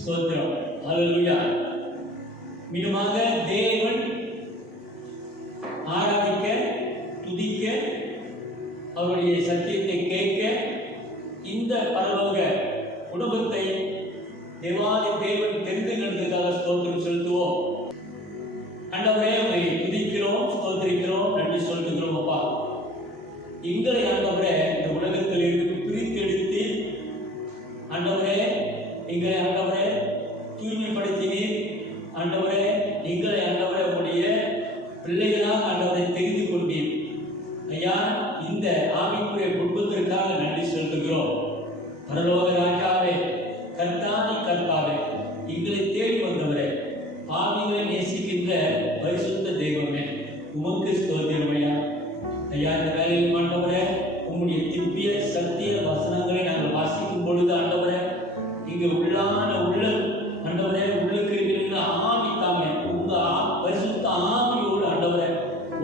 ஸ்தோத்திரம். ஹல்லேலூயா. மீண்டுமாக தேவன் ஆராதிக்க, துதிக்க, அவருடைய சத்தியத்தை கேட்க இந்த பரலோக குடும்பத்தை தேவாதி தேவன் தெரிந்து நடந்ததுக்காக ஸ்தோத்திரம் செலுத்துவோம். ஆண்டவரே, உம்மை துதிக்கிறோம், ஸ்தோத்திரிக்கிறோம், நன்றி சொல்லுகிறோம். அப்பா, எங்களை ஆண்டவரே இந்த உலகத்தில் இருந்து பிரித்தெடுத்து ஆண்டவரே எங்களை ஆண்டவரே தூய்மைப்படுத்தினீர். ஆண்டவரே, எங்களை ஆண்டவரே உடைய பிள்ளைகளாக ஆண்டவரை தெரிந்து கொண்டீர். ஐயா, இந்த ஆவிக்குரிய குடும்பத்திற்காக நன்றி செலுத்துகிறோம். பரலோக ராஜாவே, கர்த்தாதி கர்த்தாவே, எங்களை தேடி வந்தவரே, பாவிகளை நேசிக்கின்ற பரிசுத்த தெய்வமே, உமக்கு ஸ்தோத்திரம். ஐயா, ஐயா, இந்த வேலையில் ஆண்டவரே உம்முடைய திவ்ய சத்திய வசனங்களை நாங்கள் வாசிக்கும் பொழுது ஆண்டவரே, இங்கு உள்ளான உள்ள ஆண்டவரே உள்ளுக்கு இருக்கிற ஆவி தாமே உங்க பரிசுத்த ஆவியோடு ஆண்டவரே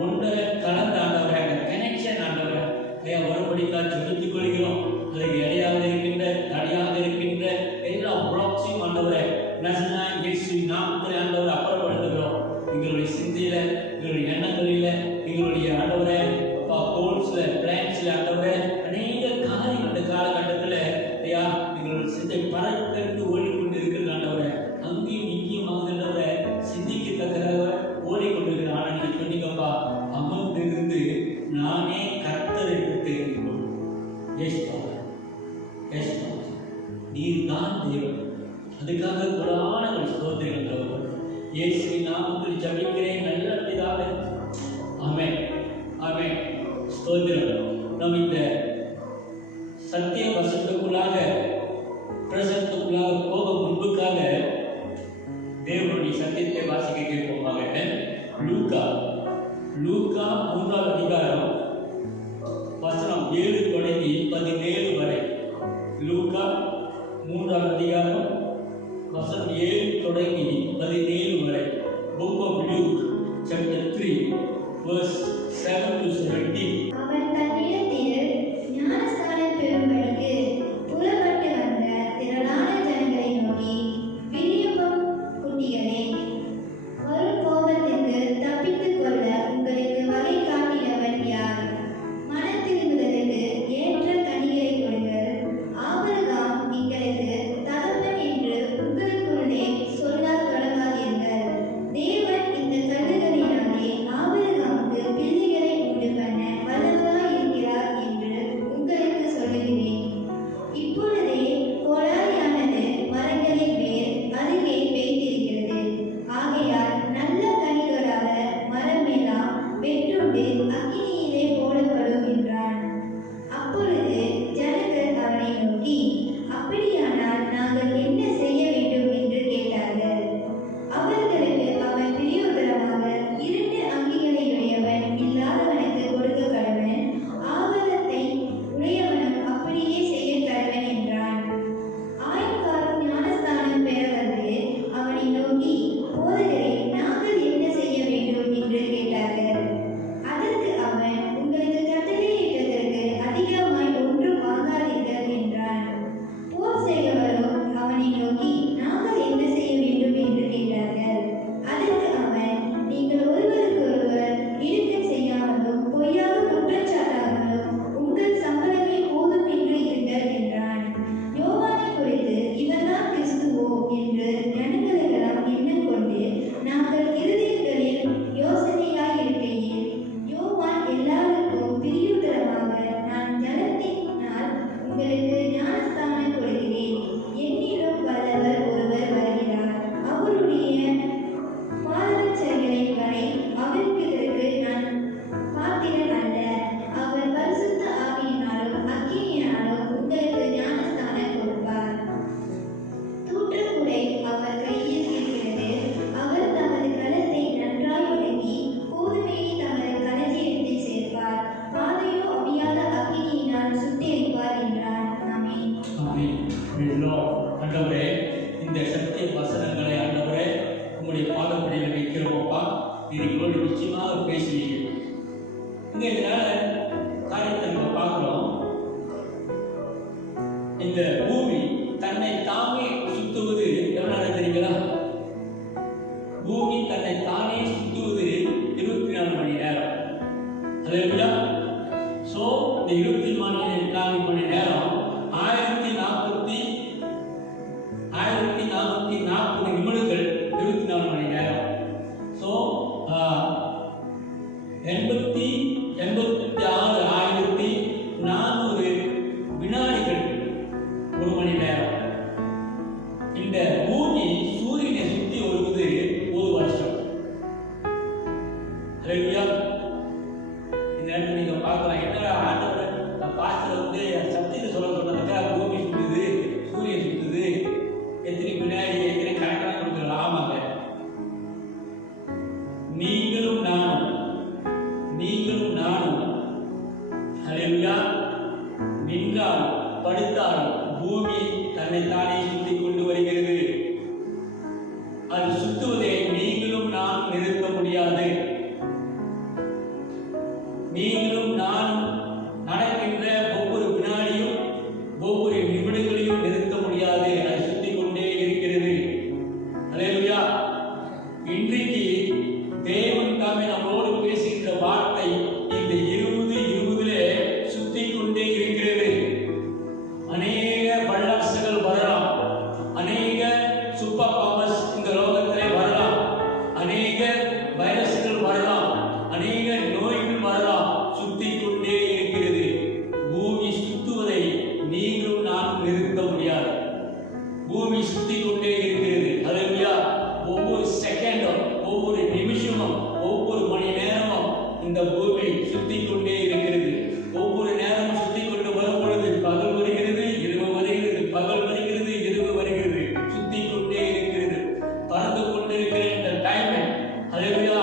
ஒன்றரை கலந்த ஆண்டவரே அந்த கனெக்ஷன் ஆண்டவரே ஐயா ஒருபடிக்காக செலுத்திக் கொள்கிறோம். அதுக்கு இடையாக இருக்கின்ற தடையாக இருக்கின்ற எல்லா புராட்சியும் ஆண்டவரே நசனாய் இயேசு நாமத்தில் ஆண்டவரை அப்புறப்படுத்துகிறோம். எங்களுடைய சிந்தையில, எங்களுடைய எண்ணங்களில, எங்களுடைய ஆண்டவரே அப்பா கோல்ஸ்ல, பிளான்ஸ்ல ஆண்டவரே அநேக காரியம் அந்த காலகட்டத்தில் ஐயா எங்களுடைய சிந்தை பறக்கென்று ஓடிக்கொண்டு இருக்கிறது ஆண்டவரே. அங்கேயும் இங்கேயும் ஆண்டவரே சிந்திக்கத்தக்கதாக ஓடிக்கொண்டிருக்கிற ஆனால் நீங்க சொன்னீங்கப்பா, அமர்ந்திருந்து நானே கர்த்தர் என்று தெரிந்து கொள். நீர் தான் தேவன். அதுக்காக புராண ஒரு ஸ்தோத்திரங்கள் இயேசுவின் நாமத்தில் ஜெபிக்கிறேன் நல்ல பிதாவே. ஆமென், ஆமென். ஸ்தோத்திரம். நாம் இந்த சத்திய வசனத்துக்குள்ளாக பிரசனத்துக்குள்ளாக போக முன்புக்காக தேவனுடைய சத்தியத்தை வாசிக்க கேட்போமாக. லூக்கா 3ஆம் அதிகாரம் வசனம் 7 தொடங்கி 17 வரை. லூக்கா 3ஆம் அதிகாரம் வசனம் 7 தொடங்கி 17 வரை. Book of Luke chapter 3 verse 7 to 17. அவன் தன்னிடத்தில் ஞானஸ்நானம் பெறும்படிக்கு புறப்பட்டு வந்த திரளான ஜனங்களை நோக்கி, விழியும்பம் குட்டிகளே, வரும் கோபத்திற்கு தப்பித்துக் கொள்ள உங்களுக்கு வகை காட்டினவன் யார்? மனம் திரும்புதலுக்கு ஏற்ற கனிகளை கொடுங்கள். ஆபிரகாம் எங்களுக்கு தகப்பன் என்று உங்களுக்குள்ளே சொல்லத் தொடங்காதீர்கள். தேவன் இந்த கல்லுகளினாலே ஆபிரகாமுக்கு பிள்ளைகளை உண்டு பண்ண வல்லவராய் இருக்கிறார் என்று உங்களுக்கு சொல்லுகிறேன். இப்பொழுதே கோடாரியானது மரங்களின் மேல் அருகே வைத்திருக்கிறது. ஆகையால் நல்ல கனிகளாக மரமெல்லாம் வெட்டுண்டு அக்கினியிலே போடப்படும் என்றான். அப்பொழுது ஜனங்கள் அவனை நோக்கி, அப்படியானால் நாங்கள் என்ன செய்ய வேண்டும் என்று கேட்டார்கள். அவர்களுக்கு அவன் பிரயோஜனமாக 2 அங்கிகளையுடையவன் இல்லாதவனுக்கு கொடுக்க கடவன், ஆபரணத்தை உடையவனும் அப்படியே செய்ய கடவன் என்றான். ஆயக்காரர் ஞானஸ்நானம் பெற வந்து அவனை நோக்கி, போதகரே, நாங்கள் என்ன செய்ய வேண்டும் என்று கேட்டார்கள். அதற்கு அவன், உங்களுக்கு கட்டளையிட்டதற்கு அதிகமாய் ஒன்றும் வாங்காதீர்கள் என்றான். போர் செய்கிறவரோ அவனை நோக்கி, நாங்கள் என்ன செய்ய வேண்டும் என்று கேட்டார்கள். அதற்கு அவன், நீங்கள் ஒருவருக்கு ஒருவர் இடுக்கண் செய்யாமலும் பொய்யாக குற்றச்சாட்டாமலும் உங்கள் சம்பளமே போதும் என்று இருங்கள் என்றான். யோவானை குறித்து இவர்தான் கிறிஸ்துவோ என்று ஜனங்களெல்லாம் எண்ணம் கொண்டு நாங்கள் இருதயங்களில் யோசனையாய் இருக்கையில், யோவான் எல்லாருக்கும் பிரியுத்தரமாக, நான் ஜலத்தினால் உங்களுக்கு ஞானஸ்நானம் கொடுக்கிறேன். என்னிலும் வல்லவர் ஒருவர் வருகிறார். அவருடைய பாதரட்சைகளை வரை அவிழ்ப்பதற்கு நான் பாத்திரன் அல்ல. அவர் பரிசுத்த ஆவியினாலும் அக்கினியினாலும் உங்களுக்கு ஞானஸ்நானம் கொடுப்பார். தூற்றக்குடை அவர் கையில் இருக்கிறது. அவர் தமது களத்தை நன்றாய் ஒடுக்கி கோதுமையை தமது களஞ்சியத்தில் சேர்ப்பார். பாதையோ அவியாத அக்கினியினால் சுட்டெரிப்பார் என்றார். ஆமென். ஆமென். Praise the Lord. ஆண்டவரே, இந்த சத்திய வசனங்களை ஆண்டவரே உங்களுடைய பாதப்படியில் வைக்கிறோம்ப்பா. நீர் எங்களோடு நிச்சயமாக பேசுவீங்க. இங்க இதனால காரியத்தை நம்ம பார்க்கிறோம். இந்த பூமி தன்னை தாமே சுத்துவது எவ்வளவு பார்த்தீங்களா? பூமி தன்னை தானே சுத்துவது 24 மணி நேரம். ஹல்லேலூயா. சோ இந்த 24 மணி நேரம் 1440 நிமிடங்கள் 24 மணி நேரம். சோ 86,400 வினாடிகள் ஒரு மணி நேரம். இந்த பூமி சூரியனை சுற்றி வருவது ஒரு வருஷம். ஹல்லேலூயா. இந்த நேரத்தில் நீங்க பார்க்கலாம், என்ன ஆண்டவர் பாஸ்டர் வந்து சத்தியத்தை சொல்ல சொன்னதுக்கா பூமி சுத்துது, சூரியன் சுத்துது, எத்தனை வினாடி எத்தனை கணக்கெல்லாம் கொடுக்குறோம். ஆமாங்க, நீங்களும் நானும் ஹல்லேலூயா நின்றால் படுத்தால் பூமி தன்னை தானே சுத்தி கொண்டு வருகிறது. அது சுத்துவதை நீங்களும் நான் நிறுத்த முடியாது. நீங்களும் நான் நடக்கின்ற ஒவ்வொரு வினாடியும் ஒவ்வொரு நிமிடங்களையும் நிறுத்த முடியாது. அது சுத்தி கொண்டே இருக்கிறது. ஹல்லேலூயா. இன்றைக்கு தேவன் தாமே நம்மோடு பேசுகின்ற வார்த்தை இந்த 2020 சுத்தி கொண்டே இருக்கிறது. அநேக வல்லரசுகள் வரலாம், அநேக சூப்பர் பவர்ஸ் இந்த லோகத்திலே வரலாம், அநேக வைரஸ்கள் வரலாம், அநேக நோய்கள் வரலாம். சுத்தி கொண்டே இருக்கிறது. பூமி சுத்துவதை நீங்களும் நான் நிறுத்த முடியாது. பூமி சுத்தி கொண்டே இருக்கிறது. ஹல்லேலூயா. ஒவ்வொரு செகண்டும், ஒவ்வொரு நிமிஷமும், ஒவ்வொரு மணி நேரமும் இந்த பூமி சுத்தி கொண்டே இருக்கிறது. ஒவ்வொரு நேரமும் சுத்தி கொண்டு வரும் பொழுது பகல் வருகிறது, இரவு வருகிறது, பகல் வருகிறது, இரவு வருகிறது, சுத்தி கொண்டே இருக்கிறது. பறந்து கொண்டிருக்கிற இந்த டைம், ஹல்லேலூயா,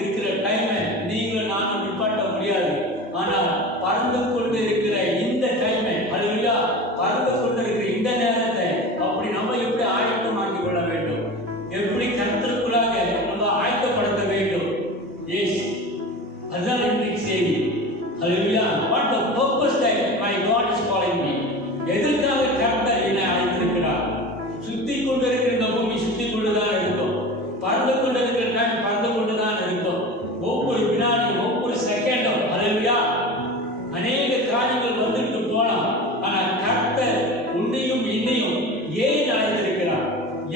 இருக்கிற டைம் நீங்களும் நானும் நிப்பாட்ட முடியாது. ஆனால் பறந்து கொண்டு இருக்கிற இந்த டைம், ஹல்லேலூயா, பறந்து கொண்டிருக்கிற இந்த நேரத்தை அப்படி நம்ம எப்படி ஆயத்தமாக்கி கொள்ள வேண்டும், எப்படி கர்த்தருக்குள்ளாக நம்ம ஆயத்தப்படுத்த வேண்டும். எஸ், அதுதான் இன்றைக்கு செய்தி. ஹல்லேலூயா. What the purpose that my God is calling me? எதற்காக கர்த்தர் என்னை அழைத்திருக்கிறார்? சுத்தி கொண்டிருக்கிற இந்த பூமி சுத்தி கொண்டுதான் இருக்கும். பறந்து கொண்டிருக்கிற டைம் பறந்து கொண்டுதான் இருக்கும். ஒவ்வொரு வினாடியும், ஒவ்வொரு செகண்டும், ஹல்லேலூயா, அநேக காரியங்கள் வந்துட்டு போலாம். ஆனால் கர்த்தர் உன்னையும் என்னையும் ஏன் அழைத்திருக்கிறார்?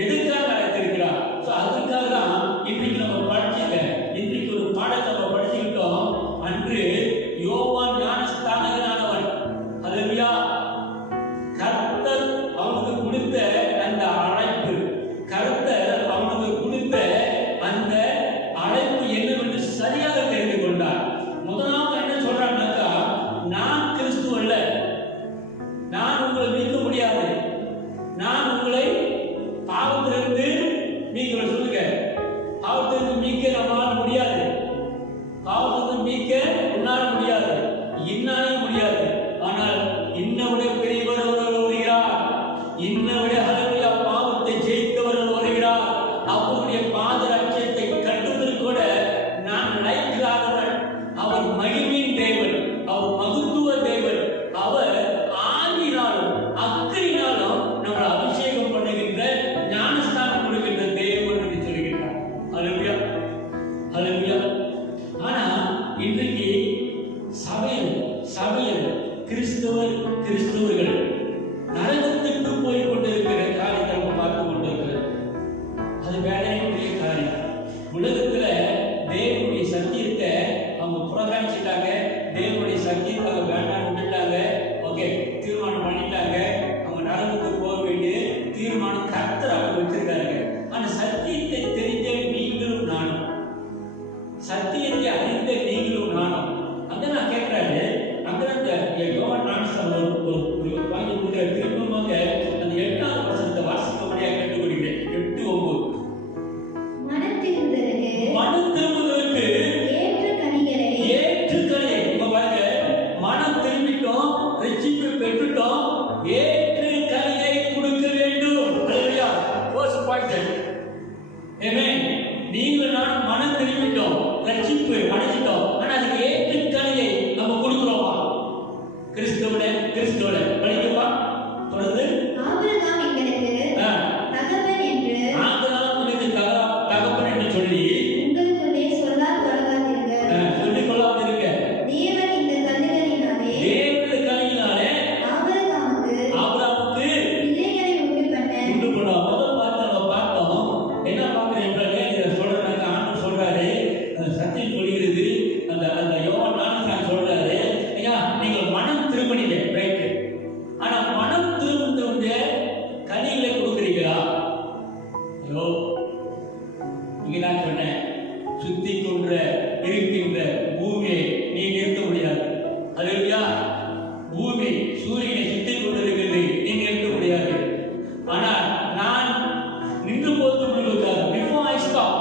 எதுக்காக அழைத்திருக்கிறார்? அதுக்காக தான் இன்றைக்கு நம்ம படிச்சுங்க. இன்றைக்கு ஒரு பாடத்தை நம்ம படிச்சுக்கிட்டோம். அன்று யோவான் ஞானஸ்நானகனானவன், ஹல்லேலூயா, கர்த்தர் அவனுக்கு கொடுத்த அந்த அழைப்பு, கர்த்தர் அவனுக்கு கொடுத்த அந்த அழைப்பு என்னவென்று சரியாக தெரிந்து கொண்டார். முதலாவது என்ன சொல்றாங்கன்னாக்கா, நான் கிறிஸ்து அல்ல, நான் உங்களை மீட்க முடியாது, நான் உங்களை பாவத்திலிருந்து மீட்க சொல்லுங்க. பாவத்திலிருந்து மீட்க நம்மால் முடியாது, பாவத்திலிருந்து மீட்க உன்னால் முடியாது, இன்னாலும் முடியாது. ஆனால் இன்னவிட பெரியவர் வருகிறார், இன்னவிட ஹல்லேலூயா பாவத்தை ஜெயித்தவர் வருகிறார். அவருடைய பாத ரட்சத்தை கட்டுவது கூட நான் லைக்காதவன். அவர் மகிமையின் தேவன், அவர் மகத்துவ தேவன், அவர் ஆவியினாலும் அக்கினியினாலும் நம்மளை அபிஷேகம் பண்ணுகின்ற ஞானஸ்தானம் கொடுக்கின்ற தேவன் என்று சொல்கிறார். ஹல்லேலூயா, ஹல்லேலூயா. ஆனா இன்றைக்கு சபையில் கிறிஸ்தவர்கள் நரகத்துக்கு போய் கொண்டிருக்கிற காரியத்தை நம்ம பார்த்து கொண்டிருக்கிறோம். அது வேலையுடைய காரியம். உலகத்துல தேவனுடைய சத்தியத்தை அவங்க புறக்கணிச்சிட்டாங்க, தேவனுடைய சத்தியத்தை அவங்க வேண்டாம்னு விட்டுட்டாங்க. ஓகே, தீர்மானம் பண்ணிட்டாங்க. அவங்க நரகத்துக்கு போக வேண்டிய தீர்மானம் கர்த்தர் அவங்க வச்சிருக்காங்க. ஆனா சத்தியத்தை தெரிஞ்ச நீங்களும் நானும், சத்தியத்தை அறிந்த நீங்களும் நானும், அங்க நான் கேட்கிறாரு, அங்க அந்த யோவான் ஞானஸ்நானம் ஒரு வாங்கி கொடுக்குற திருப்பமாக அந்த 8வது வசனத்தை வாசிக்க முடியாது கேட்டுக்கொள்கிறேன். 8:9. மனம் திரும்புதலுக்கு ஏற்று கனியை, இப்ப பாருங்க, மனம் திரும்பிட்டோம், ரட்சிப்பை பெற்றுட்டோம், ஏற்று கனியை கொடுக்க வேண்டும். ஹல்லேலூயா. First point. ஆமென். நீங்கள் நான் மனம் திரும்பிட்டோம், ரட்சிப்பு அடைஞ்சிட்டோம். ஆனா அதுக்கு ஏற்று கனியை நம்ம கொடுக்கிறோமா? கிறிஸ்துவோட படிக்கப்பா தொடர்ந்து ஆபிரகாம் எங்களுக்கு தகப்பன் என்று ஹலோ, இங்க நான் சொன்னேன், சுத்தி கொன்ற இருக்கின்ற பூமியை நீ நிறுத்த முடியாது. அல்லேலூயா. பூமி சூரியனை சுத்தி கொண்டிருக்கிறது, நீ நிறுத்த முடியாது. ஆனால் நான் நின்று போது முன்புக்காக, பிஃபோர் ஐ ஸ்டாப்,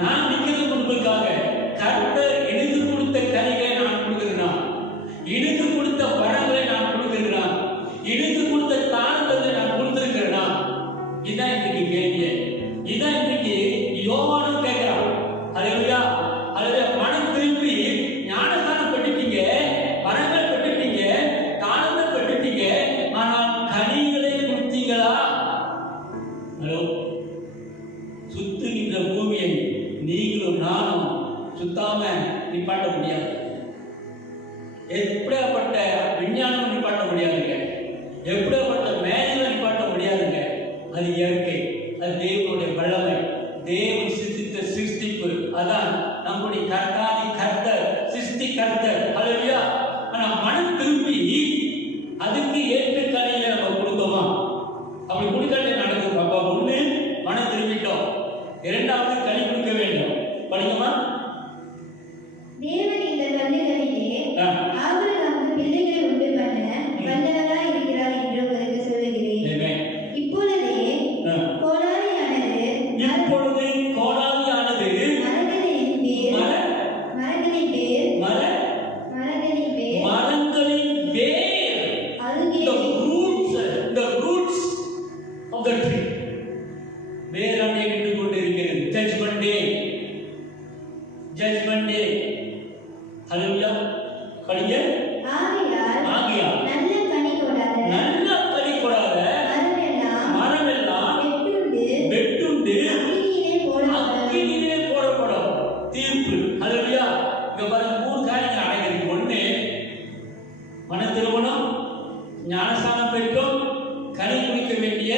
நான் நிற்கிறது முன்புக்காக கர்த்தர் எனக்கு கொடுத்த கனிகளை நான் கொடுக்கிறேன், எனக்கு கொடுத்த பழங்களை நான் கொடுக்கிறேன், எனக்கு கொடுத்த தானங்களை நான் கொடுத்திருக்கிறேன். இதான் இன்னைக்கு கேள்வி. இதான் இன்னைக்கு யோவானும் கேட்கிறான். அல்லேலூயா. அல்லேலூயா. மனம் திரும்பி ஞானஸ்நானம் பெற்றுட்டீங்க, வரங்கள் பெற்றுட்டீங்க, தானங்கள் பெற்றுட்டீங்க, ஆனால் கனிகளை கொடுத்தீங்களா? ஹலோ, சுத்துகின்ற பூமியை நீங்களும் நானும் சுத்தாம நிப்பாட்ட முடியாது. எப்படியாப்பட்ட விஞ்ஞானம் நிப்பாட்ட முடியாதுங்க, எப்படியாப்பட்ட மேலே நிப்பாட்ட முடியாதுங்க. அது இயற்கை, அது தேவனுடைய வல்லமை, தேவன் சிருஷ்டித்த சிருஷ்டிப்பு. அதான் நம்முடைய கர்த்தாதி கர்த்தர், சிருஷ்டி கர்த்தர். அல்லேலூயா. ஆனா மனம் திரும்பி அதுக்கு ஏற்ற கனியை நம்ம கொடுத்தோமா? அப்படி கொடுக்கறது நடக்கும். அப்பா, ஒண்ணு மனம் திரும்பிட்டோம், இரண்டாவது கனி கொடுக்க வேண்டும். படிக்குமா? தேவன் இந்த கண்ணுகளிலே ஆபிரகாமுக்கு பிள்ளைகளை உண்டு பண்ண வல்லவராய் இருக்கிறார் என்று உங்களுக்கு சொல்லுகிறேன். இப்பொழுது கோடாலியானது மரங்களின் வேர், the roots of the tree, வேரானே நின்று கொண்டிருக்கிறது. ஜட்ஜ்மெண்ட் டே. ஹல்லேலூயா. படிங்க. ஆகையால் நல்ல கனி கொடாத மரமெல்லாம் வெட்டுண்டு அக்கினியிலே போடப்படும். தீர்ப்பு. ஹல்லேலூயா. இங்க பாருங்க, 3 காரியங்கள் அடங்கியிருக்கு. ஒண்ணு, மன திருமணம், ஞானஸ்நானம் பெற்றோம், கனி குடிக்க வேண்டிய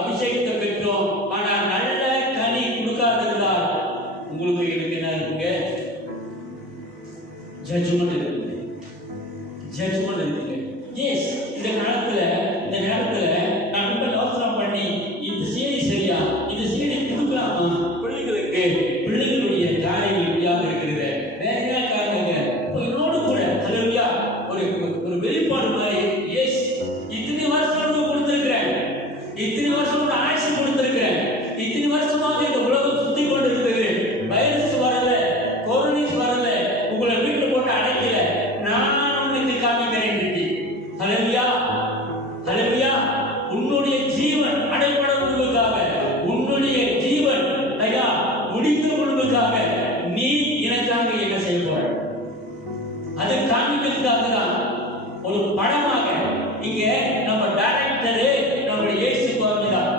அபிஷேகத்தை பெற்றோம். ஆனால் நல்ல கனி கொடுக்காததால் உங்களுக்கு எனக்கு என்ன இருக்குங்க? ஜட்ஜ்மெண்ட் இருக்குங்க. எஸ், இந்த நேரத்துல நான் ரொம்ப யோசனை பண்ணி இந்த செய்தி சரியா, இந்த செய்தி கொடுக்கலாமா பிள்ளைகளுக்கு? பிள்ளைகளுடைய காரியங்கள் இப்படியாக இருக்கிறது. வேற என்ன காரணங்க? என்னோடு கூட ஹல்லேலூயா ஒரு வெளிப்பாடு மாதிரி. எஸ், இத்தனை வருஷம் கொடுத்திருக்கிறேன், இத்தனை வருஷம் ஆயுசு கொடுத்திருக்கிறேன், இத்தனை வருஷமாக இந்த உலகம் சுத்தி கொண்டு இருக்குது. வைரஸ் வரல, கொரோனா வரல, உங்களை வீட்டு போட்டு அடைக்கல. நான் உனக்கு காமிக்கிறேன் இன்னைக்கு. ஹல்லேலூயா. ஹல்லேலூயா. உன்னுடைய ஜீவன் அடைபட முன்புக்காக, உன்னுடைய ஜீவன் ஐயா முடிந்த முன்புக்காக நீ எனக்காக என்ன செய்ய போற? அதை காமிக்கிறதுக்காக தான் ஒரு படமாக இங்க நம்ம டைரக்டரு நம்முடைய இயேசு சுவாமிதான்.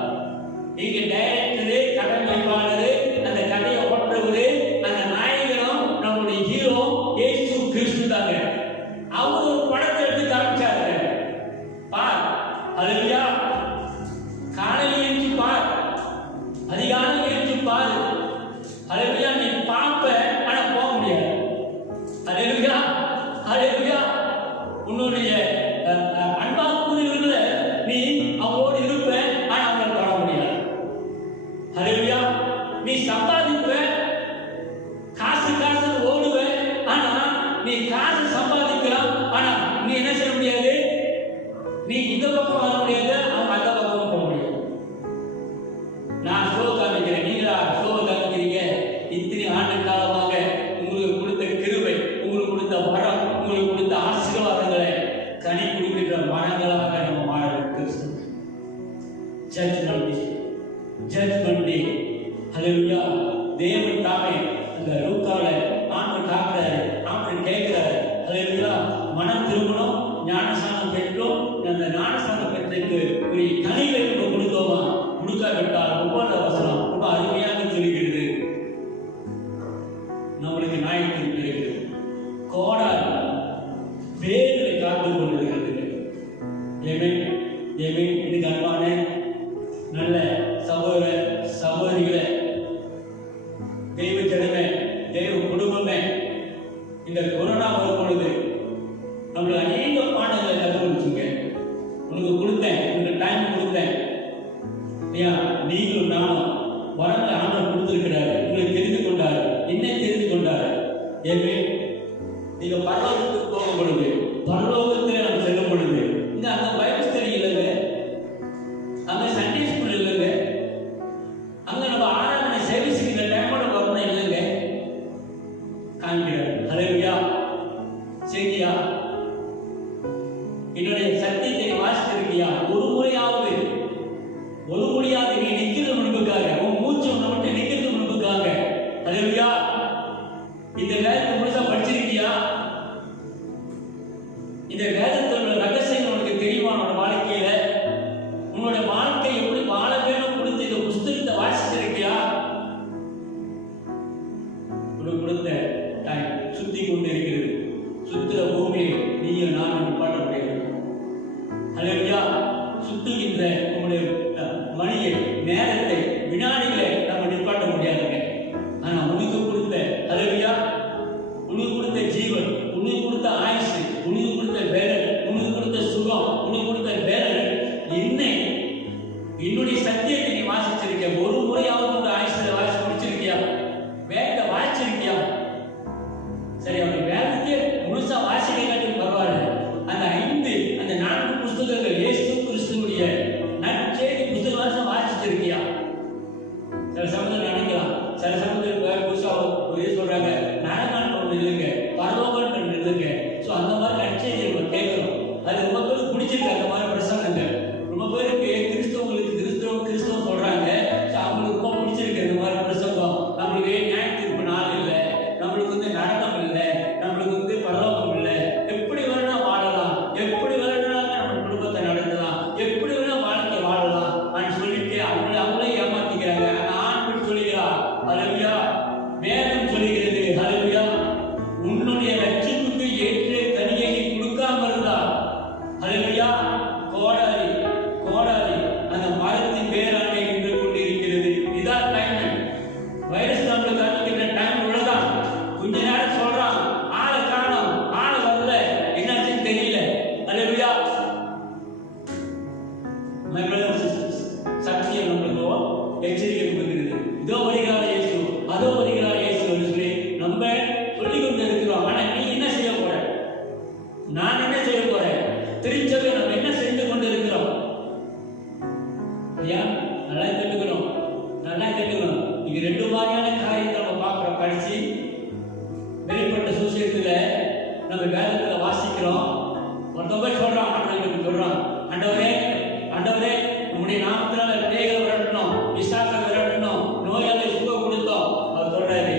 இங்க டைரக்டரு, கதை அமைப்பாளரு, அந்த கதையை ஓட்டுறவரு, அந்த நாயகனும் நம்முடைய ஹீரோ இயேசு கிறிஸ்து தாங்க. அவர் ஒரு படத்தை எடுத்து காமிச்சாரு. பார். ஹல்லேலூயா. காலையில் எழுந்து பார், அதிகாலை எழுந்து பார். ஹல்லேலூயா. நீ பார்ப்ப, ஆனா போக முடியாது. ஹல்லேலூயா. ஹல்லேலூயா. உன்னுடைய அன்பாக்குரியவர்கள நீ அவரோடு இருப்ப, ஆனா அவங்களை தொட முடியாது. ஹல்லேலூயா. நீ சம்பாதிப்ப, காசு ஓடுவ, ஆனா நீ காசு சம்பாதிக்கலாம், ஆனா நீ என்ன செய்ய முடியாது? நீ இந்த பக்கம் வர முடியாது, அவங்க அந்த பக்கம் போக முடியாது. நான் ஷோ காமிக்கிறேன், நீங்களா ஷோ காமிக்கிறீங்க? இத்தனை ஆண்டு காலமாக உங்களுக்கு கொடுத்த கிருபை, உங்களுக்கு கொடுத்த வரம், உங்களுக்கு கொடுத்த ஆசீர்வாதங்களை கனி கொடுக்கின்ற மரங்களாக நம்ம வாழ வேண்டும். ஜட்ஜ்மெண்ட் டே. ஹல்லேலூயா. தேவன் தாமே அந்த லூக்கால ஆண்டவர் காக்குறாரு, ஆண்டவர் கேட்கிறாரு. ஹல்லேலூயா. மனம் திரும்பணும், ஞானஸ்நானம் பெற்றோம், அந்த ஞானஸ்நானம் பெற்றதுக்கு ஒரு கனிகளை நம்ம கொடுத்தோமா? கொடுக்காவிட்டால் 9வது வசனம் ரொம்ப அருமையாக சொல்கிறது. நம்மளுக்கு நாயகம் இருக்கிறது, கோடால் வேர்களை காத்து கொண்டிருக்கிறது. இதுக்கு அன்பான நல்ல சகோதர சகோதரிகளே, தெய்வ ஜனமே, தெய்வ குடும்பமே, இந்த கொரோனா வரும் பொழுது நம்மளுக்கு அநேக பாடங்களை கற்றுக் கொடுத்துங்க. உனக்கு கொடுத்தேன், உனக்கு டைம் கொடுத்தேன். ஐயா நீங்களும் நானும் வரங்களை ஆண்டவர் கொடுத்திருக்கிறாரு, உங்களை தெரிந்து கொண்டாரு, என்ன தெரிந்து கொண்டாரு. ஏமே நீங்க பரலோகத்துக்கு போகும் பொழுது, பரலோகத்தில் நம்ம செல்லும் பொழுது, இந்த அங்க பைபிள் ஸ்டடி இல்லைங்க, அங்க சண்டே ஸ்கூல் இல்லைங்க, அங்க நம்ம ஆராதனை சர்வீஸுக்கு இந்த டைமோட வரணும் இல்லைங்க, காண்கிறார். ஹல்லேலூயா. சரியா, என்னுடைய சத்தியத்தை வாசித்திருக்கியா? ஒரு முறையாவது நீ நிக்கிறது முன்புக்காக, உன் மூச்சு நம்மகிட்ட நிக்கிறது முன்புக்காக. ஹல்லேலூயா. இந்த வேதத்தை முழுசா படிச்சிருக்கியா? இந்த வேதத்தோட ரகசியம் உனக்கு தெரியுமா? உன்னோட வாழ்க்கையில உன்னோட வாழ்க்கை எப்படி வாழ வேணும் கொடுத்து இந்த புஸ்தகத்தை வாசிச்சிருக்கியா? உனக்கு கொடுத்த டைம் சுத்தி கொண்டு இருக்கிறது. சுத்துற பூமியை நீயும் நானும் நிப்பாட்ட முடியாது. ஹல்லேலூயா. சுத்துகின்ற உங்களுடைய மணியை, நேரத்தை, வினாடிகளை நம்ம நிப்பாட்ட முடியாதுங்க. ஆனா உனக்கு கொடுத்த, ஹல்லேலூயா, உனக்கு கொடுத்த ஜீவன், உனக்கு கொடுத்த ஆயுசு, உனக்கு கொடுத்த வேலன், உனக்கு கொடுத்த சுகம், உனக்கு கொடுத்த வேலன், என்னுடைய சத்தியத்தை நீ வாசிச்சிருக்கியா? ஒரு முறையாவது உங்க ஆயுசுல வாசிச்சு முடிச்சிருக்கியா? வேதத்தை வாசிச்சிருக்கியா? சரி, அப்படி வேதத்தை முழுசா வாசிக்காட்டி பரவாயில்ல. அந்த 4 புஸ்தகங்கள் இயேசு கிறிஸ்துவுடைய நற்செய்தி புஸ்தகம் வாசிச்சிருக்கியா? சில சமயத்தில் நினைக்கலாம், சில சமயத்தில் புதுசாக சொல்றாங்க, நரகான் ஒன்று இல்லைங்க, பரலோகம் ஒன்று இல்லைங்க. ஸோ அந்த மாதிரி நற்செய்தி நம்ம கேட்கிறோம். அது ரொம்ப பேருக்கு பிடிச்சிருக்கு. அந்த மாதிரி பிரசங்கங்க ரொம்ப பேருக்கு கிறிஸ்தவம் சொல்றாங்க. ஸோ அவங்களுக்கு ரொம்ப பிடிச்சிருக்கு இந்த மாதிரி பிரசங்கம். நம்மளுக்கு நியாய தீர்ப்பு நாள் இல்லை, நம்மளுக்கு நரகம் இல்லை, நம்மளுக்கு பரலோகம் இல்லை, எப்படி வேணா வாழலாம், எப்படி வேணா நம்ம குடும்பத்தை நடத்தலாம், எப்படி வேணா வாழ்க்கை வாழலாம் அப்படின்னு சொல்லிட்டு அவங்களே ஏமாத்திக்கிறாங்க. ஆண் சொல்லுகிறா, ஹல்லேலூயா, வேதம் சொல்லுகிறது, ஹல்லேலூயா, உன்னுடைய ரட்சிப்புக்கு ஏற்ற கனியை நீ கொடுக்காம இருந்தா, ஹல்லேலூயா, கோடாரி அந்த மரத்தின் வேறாண்மை நின்று கொண்டு இருக்கிறது. இதான் டைம். வைரஸ் நம்மளுக்கு காமிக்கிற டைம் உள்ளதான். கொஞ்ச நேரம் சொல்றான், ஆளை காணோம், ஆளை வரல, என்னாச்சுன்னு தெரியல. ஹல்லேலூயா. My brothers and sisters, சத்தியம் நம்மளுக்கு எச்சரிக்கை கொடுக்கிறது. இதோ வருகிறார் இயேசு, அதோ வருகிறார் இயேசு என்று சொல்லி நம்ம சொல்லிக் கொண்டு இருக்கிறோம். ஆனா நீ என்ன செய்ய போற? நான் என்ன செய்ய போறேன்? திருச்சபை நம்ம என்ன செஞ்சு கொண்டு இருக்கிறோம்? ஐயா, நல்லா கேட்டுக்கணும். இங்க 2 வகையான காரியத்தை நம்ம பார்க்கிறோம். கடைசி வெளிப்பட்ட சுவிசேஷத்துல நம்ம வேதத்துல வாசிக்கிறோம். ஒருத்தவங்க சொல்றான், ஆண்டவருக்கு சொல்றான், ஆண்டவரே உம்முடைய நாமத்தினால பேய்களை விரட்டணும், பிசாசை விரட்டணும், நோயாளி சுகம் கொடுத்தோம். அவர் சொல்றாரு,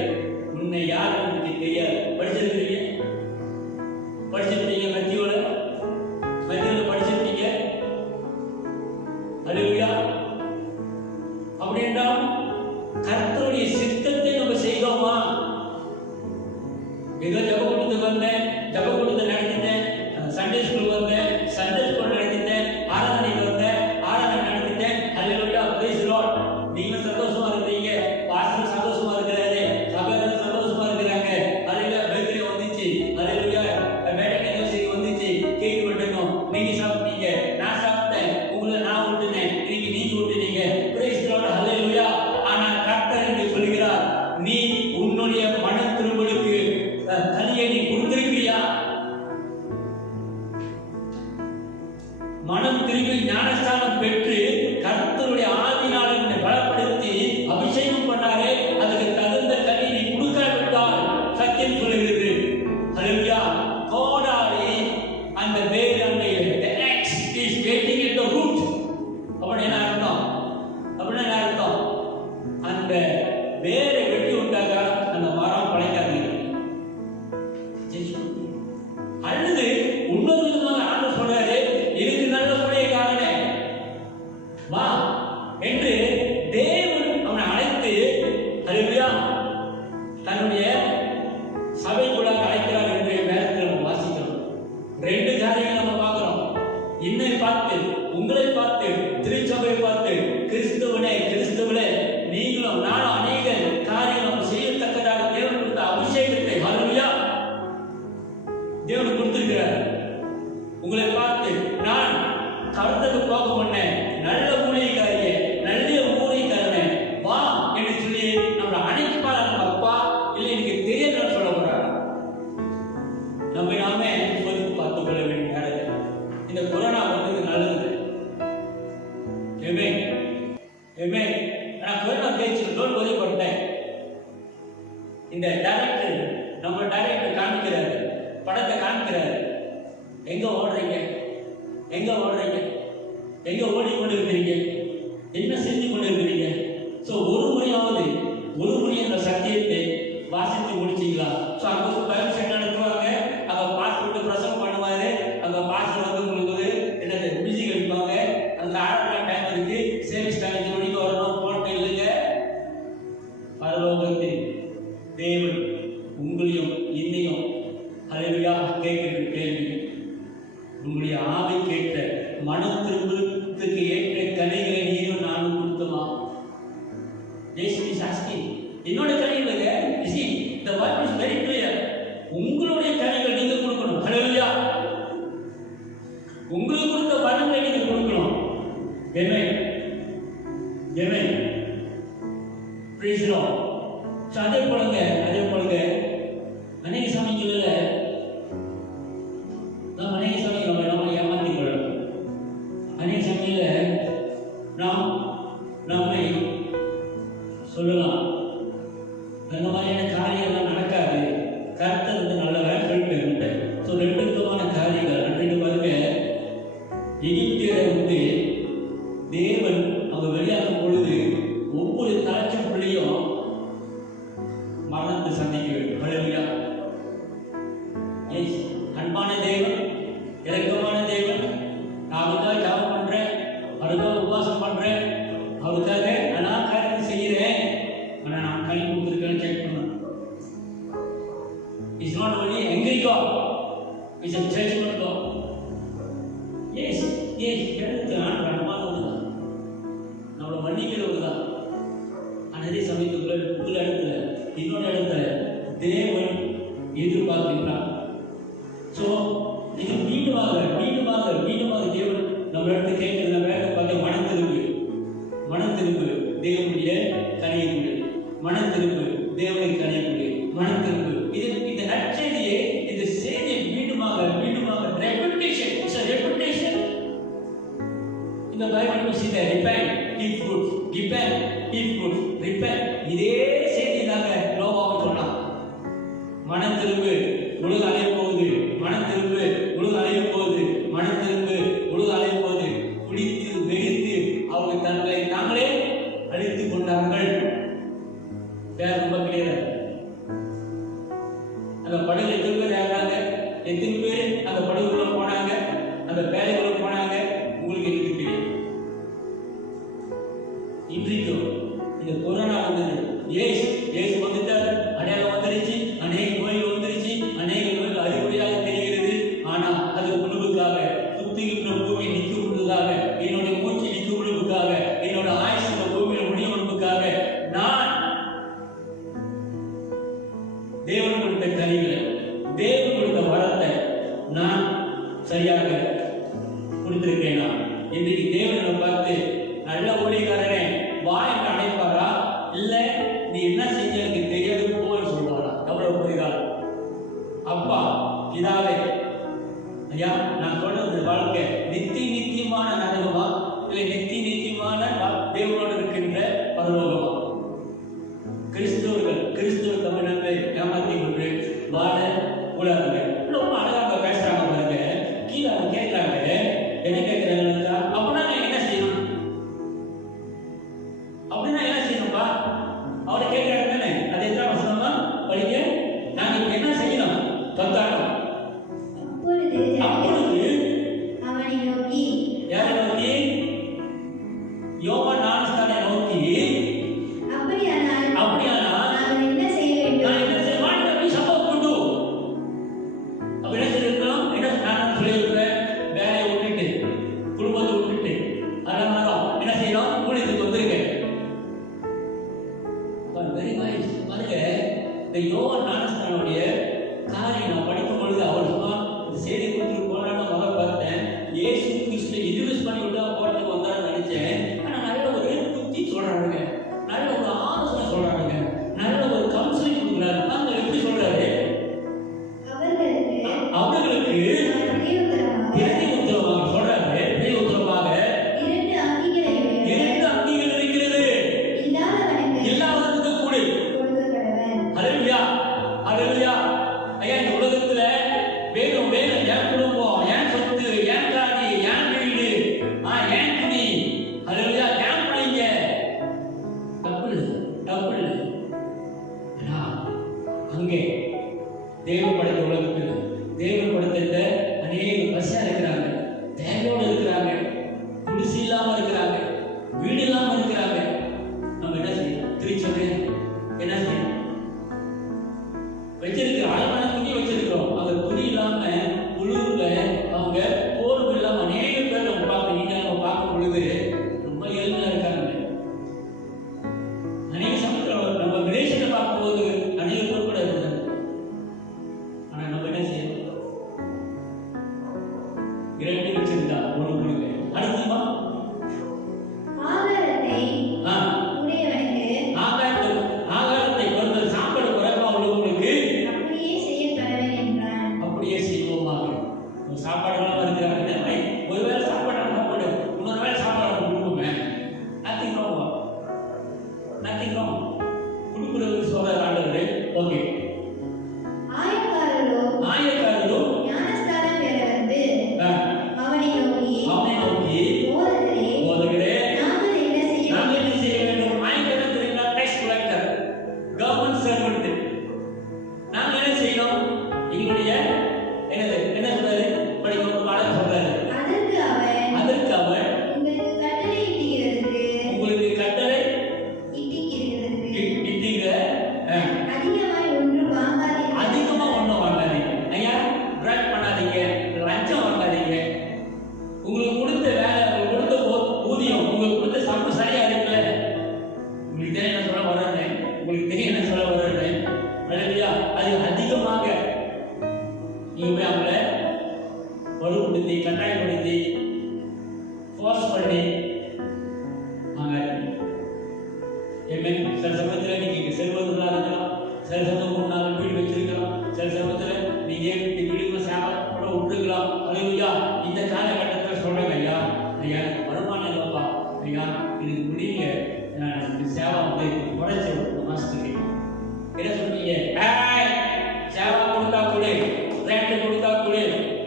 உன்னை யார் எனக்கு தெரியாது. படிச்சிருக்கீங்க மத்தியோட படிச்சிருக்கீங்க. ஹல்லேலூயா. அப்படின்னா கர்த்தருடைய சித்தத்தை நம்ம செய்தோமா? ஏதோ ஜப கூட்டத்தை நடத்திட்டேன், சண்டே ஸ்கூல் வந்தேன், சண்டே ஸ்கூல் நடத்திட்டேன், ஆராதனைக்கு வந்தேன், ஆராதனை நடத்திட்டேன். ஹல்லேலூயா, பிரைஸ் தி லார்ட். நீங்க சந்தோஷமா இருக்கீங்க, பாஸ்டர் சந்தோஷமா இருக்கிறாரு, சபையார் சந்தோஷமா இருக்கிறாங்க. ஹல்லேலூயா, பர்த்டே வந்துச்சு, ஹல்லேலூயா, வெட்டிங் அனிவர்சரி வந்துச்சு, கேக் வெட்டணும், நீங்க சாப்பிட்டீங்க, நான் சாப்பிட்டேன், உங்களை நான் ஊட்டினேன், இன்னைக்கு நீங்க ஊட்டினீங்க. Praise the Lord. ஹல்லேலூயா. ஆனால் கர்த்தர் என்று சொல்கிறார், நீ உன்னுடைய மன திரும்பலுக்கு கனியை நீ கொடுத்திருக்கியா? மனம் திரும்பி ஞானஸ்தானம் பெற்று கர்த்தருடைய ஆவியினால் என்னை பலப்படுத்தி நான் கொரோனா ஜெயிச்சு டோன்ட் வரி பண்ணேன். இந்த டைரக்டர் நம்ம டைரக்டர் காமிக்கிறாரு, படத்தை காமிக்கிறாரு. எங்க ஓடுறீங்க, எங்க ஓடுறீங்க, எங்க ஓடிக்கொண்டு இருக்கிறீங்க, என்ன செஞ்சு கொண்டு இருக்கிறீங்க? ஸோ ஒரு முறை அந்த சத்தியத்தை வாசித்து முடிச்சிங்களா? ஸோ அங்கே ஒரு பைபிள் செட் நடத்துவாங்க, அங்கே பாஸ்டர் விட்டு பிரசங்கம் பண்ணுவாரு, அங்கே பாஸ்டர் வந்து உங்களுக்கு என்னது மியூசிக் அடிப்பாங்க, அந்த ஆராதனை டைம் இருக்கு, சேவிங்ஸ் டைம் 5 மணிக்கு வரணும் போட்ட இல்லைங்க. பரலோகத்தில் தேவன் உங்களையும் இன்னையும் ஹல்லேலூயா கேட்கிற கேள்வி, உங்களுடைய ஆவி கேட்ட மன திரும்பத்துக்கு ஏற்ற கனிகளை நீரும் நானும் கொடுத்தோமா? Jesus is asking. என்னோட கனிகளுங்க, you see the Bible is very clear. உங்களுடைய கனிகள் நீங்க கொடுக்கணும். ஹல்லேலூயா. உங்களுக்கு கொடுத்த வரங்களை நீங்க கொடுக்கணும். Amen. Amen. Praise the Lord. அதே போலங்க அநேக சமயங்கள்ல நம்ம ஏமாற்றிக் கொள்ளலாம். அநேக சமயங்களில் நம்மை சொல்லலாம், அந்த மாதிரியான காரியங்கள்லாம் நடக்காது, கர்த்தர் வந்து நல்லவன் சொல்லிட்டு. ஸோ 2 விதமான காரியங்கள் அன்றைக்கு பாருங்க. எகிப்தியரை வந்து தேவன் அவங்க வெளியாகும் பொழுது ஒவ்வொரு தலைச்சம் பிள்ளையும் மரணத்தை சந்திக்க வேண்டும். ஹல்லேலூயா. எஸ், அன்பான தேவன், இரக்கமான தேவன். நான் அவருக்காக ஜெபம் பண்றேன், அவருக்காக உபவாசம் பண்றேன், அவருக்காக நான் காரியத்தை செய்கிறேன், ஆனால் நான் கை கொடுத்துருக்கேன்னு செக் பண்ணணும். It's not only angry God, it's a judgment God. Yes எனக்கு நான் அன்பானவர் தான், நம்மளை மன்னிக்கிறவர் தான். ஆனால் அதே சமயத்துக்குள்ள உங்கள் இடத்துல இன்னொரு இடத்துல தேவன் எதிர்பார்க்கின்றார். ஸோ இது மீண்டுமாக தேவன் நம்ம இடத்துல கேட்கிற நம்ம இடத்துல பார்த்து மனம் திரும்பு தேவனுடைய கனியை கொடு, மனம் திரும்பு தேவனுடைய கனியை கொடு, மனம் திரும்பு. இந்த நற்செய்தியை, இந்த செய்தியை மீண்டுமாக ரெபுடேஷன், இட்ஸ் a reputation. இந்த பைபிள் விஷயத்தை repent, give fruit, repent, give fruit, repent. இதே செய்தி நாங்க நோவாவுக்கு சொன்னோம். மனம் திரும்பு, உலகம் அழிய போகுது, மனம் திரும்பு, உலகம் அழிய போகுது, மனம் திரும்பு, உலகம் அழிய போகுது. குடித்து வெறித்து அவங்க தங்களை நாங்களே அழித்துக் கொண்டார்கள். வேற ரொம்ப கிடையாது. அந்த படகுல எத்தனை பேர் ஆகிறாங்க, எத்தனை பேர் அந்த படகுக்குள்ள போனாங்க, அந்த பேரைக்குள்ள போனாங்க, உங்களுக்கு எனக்கு தெரியும். இன்றைக்கும் இந்த கொரோனா வந்தது, ஏசு வந்துட்டார், அடையாளம் வந்துருச்சு, அநேக நோய்கள் வந்துருச்சு, அநேக நோய்கள் அறிகுறியாக தெரிகிறது. ஆனால் அது உணவுக்காக, சுத்திகின்ற பூமி நிற்க உணவுக்காக, என்னுடைய மூச்சு நிற்க உணவுக்காக, என்னோட ஆயுசு இந்த பூமியில் முடிய உணவுக்காக நான் தேவன் கொடுத்த கனிகளை, தேவன் கொடுத்த வரத்தை நான் சரியாக கொடுத்திருக்கேனா? இன்றைக்கு தேவனை பார்த்து நல்ல ஊழியக்காரனே வாய் அடைப்பாரா, இல்ல நீ என்ன செஞ்ச எனக்கு தெரியாது போய் சொல்றாரா? எவ்வளவு புரியுதால் அப்பா பிதாவே, ஐயா நான் சொல்றது வாழ்க்கை நித்தியமான நரகமா, இல்லை நித்தியமான தேவனோடு இருக்கின்ற பரலோகமா? கிறிஸ்துவ தமிழர்கள் ஏமாற்றி கொண்டு வாழ கூடாது. ரொம்ப அழகாக பேசுறாங்க பாருங்க. கீழே அவங்க கேட்கிறாங்க, என்ன கேட்கிறாங்க, அப்படின்னா என்ன செய்யணும்? அப்படின்னா என்ன செய்யணும்பா? அவரை கேட்கிறாங்க தானே, அது எத்தனை வசனமா படிக்க? நாங்க இப்ப என்ன செய்யணும்? சொத்தாட்டம். அப்பொழுது அவனை நோக்கி, யாரை நோக்கி? யோவான் ஞானஸ்நானை நோக்கி, அப்படியானால் நான் என்ன செய்ய வேண்டும்? நான் என்ன செய்ய மாட்டேன், நீ சம்பவம் கொண்டு அப்ப என்ன சொல்லிருக்கோம்? என்ன நான் சொல்லியிருக்கிறேன், வேலையை விட்டுட்டு குடும்பத்தை விட்டுட்டு அதனால என்ன செய்யணும்? ஊழியத்துக்கு வந்திருக்கேன். Very nice. பாருங்க, இந்த யோவான் ஞானஸ்நானுடைய காரியம் நான் படிக்கும் பொழுது தப்பு இல்லை. ஆனா அங்கே தேவன் படைத்த உலகத்தில் தேவன் படைத்த அநேக பசியா இருக்கிறாங்க, தேவையோடு இருக்கிறாங்க, குடிசை இல்லாம இருக்கிறாங்க, வீடு இல்லாம இருக்கிறாங்க. நம்ம என்ன செய்யணும்? திருச்சபை என்ன செய்யணும்? வச்சிருக்கிற ஆழமான துணி வச்சிருக்கிறோம், அந்த துணி இல்லாம குளிர்ல அவங்க போர்வு இல்லாம அநேக பேர் நம்ம பார்க்க நீங்க நம்ம பார்க்கும் பொழுது ரொம்ப ஏழ்மையா இருக்காங்க. அநேக சமயத்தில் நம்ம ரிலேஷனை பார்க்கும்போது அநேக பேர் கூட இருக்காங்க. ஆனா நம்ம என்ன செய்யணும்? இரண்டு வச்சிருந்தா ஒன்று கொடுங்க. அடுத்தமா ஆகாரத்தை கொடுத்த சாப்பாடு குறைப்பா உள்ளவங்களுக்கு அப்படியே செய்வோமாக. சாப்பாடுலாம் இருக்கிறாங்க, ஒருவேளை சாப்பாடு சாப்பாடு இன்னொரு வேலை சாப்பாடு கொடுப்போமே, நத்திங் ராங் கொடுக்குறது சொல்ற ஆண்டவர். ஓகே, ஆயக்காரரோ அவனை நோக்கி போதகரே நாங்கள் என்ன செய்ய வேண்டும்? ஆயக்காரர் தெரியுங்களா? Tax collector, government servant. நாங்கள் என்ன செய்யணும்? எங்களுடைய என்ன சொல்றாரு? படிக்கணும் பாடம் சொல்றாரு. அதற்கு அவர் உங்களுக்கு கட்டளை இட்டீங்க, அதிகமா ஒண்ணும் வாங்காதீங்க ஐயா, பிராட் பண்ணாதீங்க, லஞ்சம் வாங்காதீங்க. உங்களுக்கு கொடுத்த வேலை, உங்களுக்கு கொடுத்த ஊதியம், உங்களுக்கு கொடுத்த சம்பளம் சரியா இருக்குல்ல? உங்களுக்கு தெரியும் என்ன சொல்ல வர்றேன், உங்களுக்கு தெரியும் என்ன சொல்ல வர்றேன். அல்லையா? அது அதிகமாக நீங்க போய் அவங்கள வலுப்படுத்தி கட்டாயப்படுத்தி ஃபோர்ஸ் பண்ணி சில சமயத்தில் நீங்க செல்வதா இருக்கலாம், சில சமயம் 3 4 வீடு வச்சிருக்கலாம், சில சமயத்தில் நீங்க வீடு சேவை விட்டுருக்கலாம். அல்லையா? இந்த காலகட்டத்தில் சொல்றேங்க ஐயா, ஐயா வருமானம் இல்லப்பா, ஐயா இதுக்கு முடியல, நான் சேவை வந்து குறைச்சி ஒரு மாசத்துக்கு என்ன சொன்னீங்க? சேவை கொடுத்தா கொடு, ரேட்டு கொடுத்தா கொடு,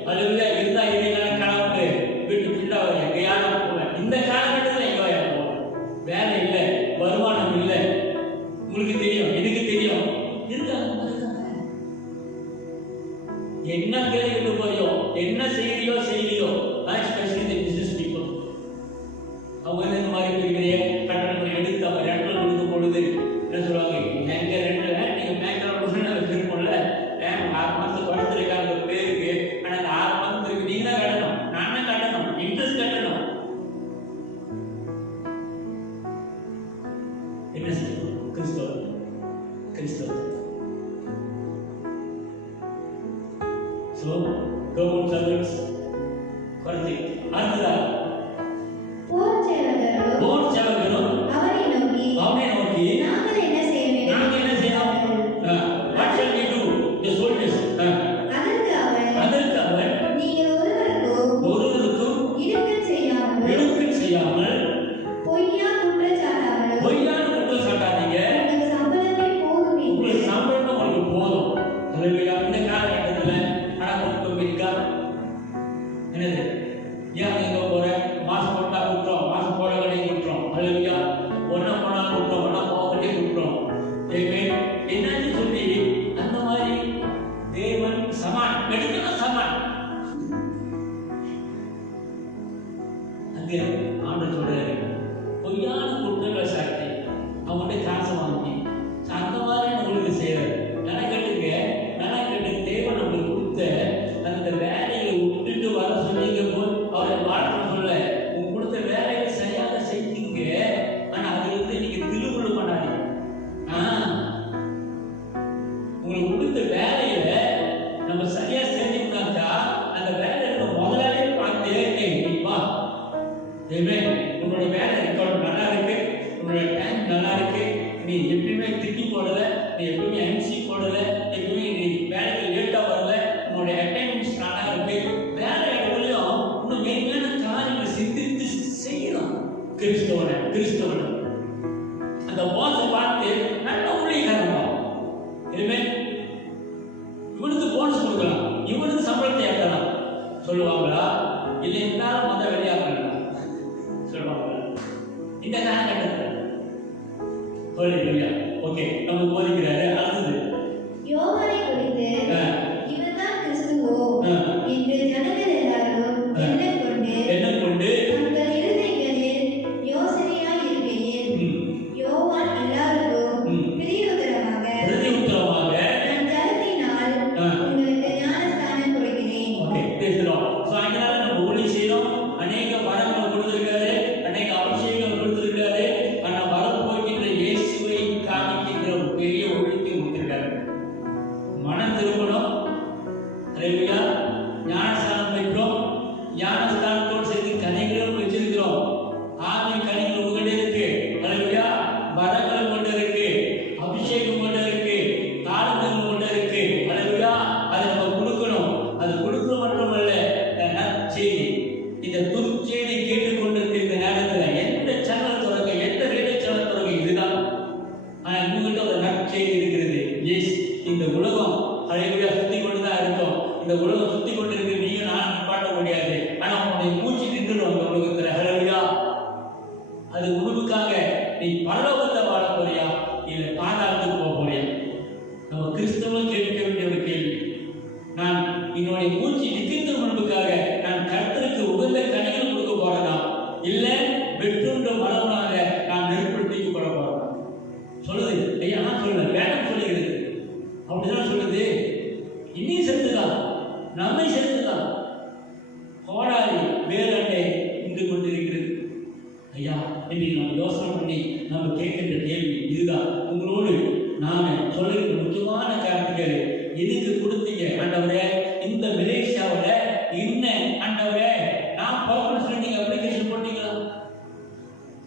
அல்லையா இருந்தா இதெல்லாம் கனவு வீட்டு ஃபுல்லா எங்கேயாவது போல. இந்த காலகட்டத்தில் எங்கேயா போகலாம், வேலை இல்லை, வருமானம் இல்லை. உங்களுக்கு தெரியும், எனக்கு தெரியும், என்ன கேள்வி போயோ, என்ன செய்தியோ எஸ்பெஷலி தி பிசினஸ் பீப்புள், அவங்க இந்த மாதிரி பெரிய கட்டணங்களை எடுத்து அவங்க ரெண்டல் கொடுக்கும் பொழுது என்ன சொல்லுவாங்க? எங்க ரெண்டு நீங்க மேக்கப் வச்சிருக்கோம்ல, 6 மாசத்துக்கு வளர்த்துருக்காங்க பேருக்கு, ஆனா அந்த 6 மாசத்துக்கு நீங்க தான் கட்டணும், நானும் கட்டணும், இன்ட்ரெஸ்ட் கட்டணும். என்ன செய்யணும்? கிறிஸ்தவ So, government servants குறைச்சி அடுத்ததா போர் சேவகரும் அவனை நோக்கி நாங்கள் என்ன செய்யணும்? What shall we do? The soldiers. அதற்கு அவர் நீங்கள் ஒருவருக்கும் இடுக்கண் செய்யாமல் பொய்யான குற்றம் சாட்டாதீங்க, உங்களுக்கு சம்பளம் உங்களுக்கு போதும். இந்த காலகட்டத்தில் என்னது ஏன் எங்க போற மாசம் போட்டா குற்றம், மாசம் போட வேண்டிய குற்றம், அல்லையா ஒன்னா போனா குற்றம், ஒன்னா போக வேண்டிய குற்றம். என்னன்னு சொல்லி அந்த மாதிரி தேவன் சமான் எடுக்கணும், சமான் அங்கே ஆண்டு சொல்றாரு பொய்யான குற்றங்களை சாட்டி அவங்கள்ட்ட காசை வாங்கி அந்த மாதிரி உங்களுக்கு செய்யறாரு. நடக்கட்டுங்க தேவன் நம்மளுக்கு கொடுத்த அந்த வேலையை விட்டுட்டு வர சொன்னீங்க போல் அவரை வாழ்க்கை சொல்ல உங்க கொடுத்த வேலையை சரியாக செய்தீங்க, ஆனா அதுல இருந்து நீங்க திருவுள்ள பண்ணாதீங்க. உங்களுக்கு கொடுத்த வேலையில நம்ம சரியா செஞ்சோம்னாக்கா அந்த வேலை முதலாளி பார்த்து வா, உன்னோட வேலை ரெக்கார்ட் நல்லா இருக்கு, உன்னோட டைம் நல்லா இருக்கு, நீ எப்பயுமே திட்டி போடல, நீ எப்பவுமே எம்சி போடல, எப்பவுமே நீ வேலைக்கு லேட்டா வரல, உன்னோட அட்டெண்டன்ஸ் நல்லா இருக்கு, வேலை இடத்துலயும் இன்னும் மெயினான காரியங்களை சிந்தித்து செய்யணும். கிறிஸ்தவனை அந்த பாஸ் பார்த்து நல்ல ஊழியக்காரன் இனிமே இவனுக்கு போனஸ் கொடுக்கலாம், இவனுக்கு சம்பளத்தை ஏற்றலாம் சொல்லுவாங்களா? இல்லை இருந்தாலும் மொத்த வெளியாகலாம் சொல்லுவாங்களா? இந்த காலகட்டத்தில் ஹalleluya. ஓகே, நம்ம போதிக்கிறாரு. அடுத்து யோவானை குறித்து இவர்தான் கிறிஸ்துவோ என்று ஜனங்கள் எல்லாரும் எண்ணக்கொண்டு தங்கள் இருதயங்களில் யோசனையாய் இருக்கையில் யோவான் எல்லாருக்கும் பிரதியுத்தரமாக நான் ஜலத்தினால் உங்களுக்கு ஞானஸ்நானம் கொடுக்கிறேன். ஓகே, பேசுறோம். சோ அதனால நம்ம ஊழி செய்றோம். அநேக வரங்களை கொடுத்திருக்காரு, அநேக அபிஷேகம் கொடுத்திருக்காரு. ஆனா வரம் போகின்ற இயேசுவை காமிக்கின்ற ஒரு பெரிய ஒழுங்கை கொடுத்திருக்காரு. மனம் திரும்பணும். ஹalleluya. ஞானஸ்நானம் பெற்றோம். ஞானஸ்நானத்தோடு சேர்த்து கனிகளும் வச்சிருக்கிறோம். ஆவி கனிகள் உங்கள்கிட்ட இருக்கு. ஹalleluya. வரங்கள் கொண்டு இருக்கு, அபிஷேகம் கொண்டு இருக்கு, தாளங்கள் கொண்டு இருக்கு. ஹalleluya. அதை நம்ம கொடுக்கணும். அது கொடுக்க மட்டுமல்ல, நற்செய்தி, இந்த துர்ச்செய்தி கேட்டுக்கொண்டிருக்கிற இந்த நேரத்தில் எந்த சேனல் தொடங்க, எந்த ரேடியோ சேனல் தொடங்க, இதுதான். ஆனால் உங்கள்கிட்ட ஒரு நற்செய்தி இருக்கிறது. எஸ், இந்த உலகம் ஹalleluya சுத்தி கொண்டு தான் இருக்கும். இந்த உலகம் சுத்தி கொண்டு இருக்கு. நீங்க நான் பாட்ட முடியாது. ஆனா உன்னுடைய மூச்சு நின்றுடும் இந்த உலகத்துல. ஹalleluya. அது உனக்காக நீ பரலோகத்தை வாழ போறியா இல்ல பாதாளத்துக்கு போக போறியா? நம்ம கிறிஸ்தவம் கேட்க வேண்டிய ஒரு கேள்வி. நான் என்னுடைய மூச்சு நிற்கின்ற முன்புக்காக நான் கர்த்தருக்கு உகந்த கனிகள் கொடுக்க போறேனா இல்ல வெற்றுன்ற மரமாக நான் நெருப்படுத்திக்கு போட போறேன்? சொல்லுது ஐயா, நான் சொல்லல, வேடம் சொல்லுகிறது. அப்படிதான் சொல்லுது. இன்னும் செத்துதான், நம்மை செத்துதான். கோடாரி வேலண்டை இன்று கொண்டிருக்கிறது. ஐயா, இன்னைக்கு நம்ம யோசனை பண்ணி நம்ம கேட்கின்ற கேள்வி இதுதான். உங்களோடு நாம சொல்லுகிற முக்கியமான காரணங்கள் எதுக்கு கொடுத்தீங்க ஆண்டவரே? இந்த மலேசியாவில் என்ன ஆண்டவரே நான் பர்மனன்ட் சொல்லி நீங்க அப்ளிகேஷன் போட்டீங்களா?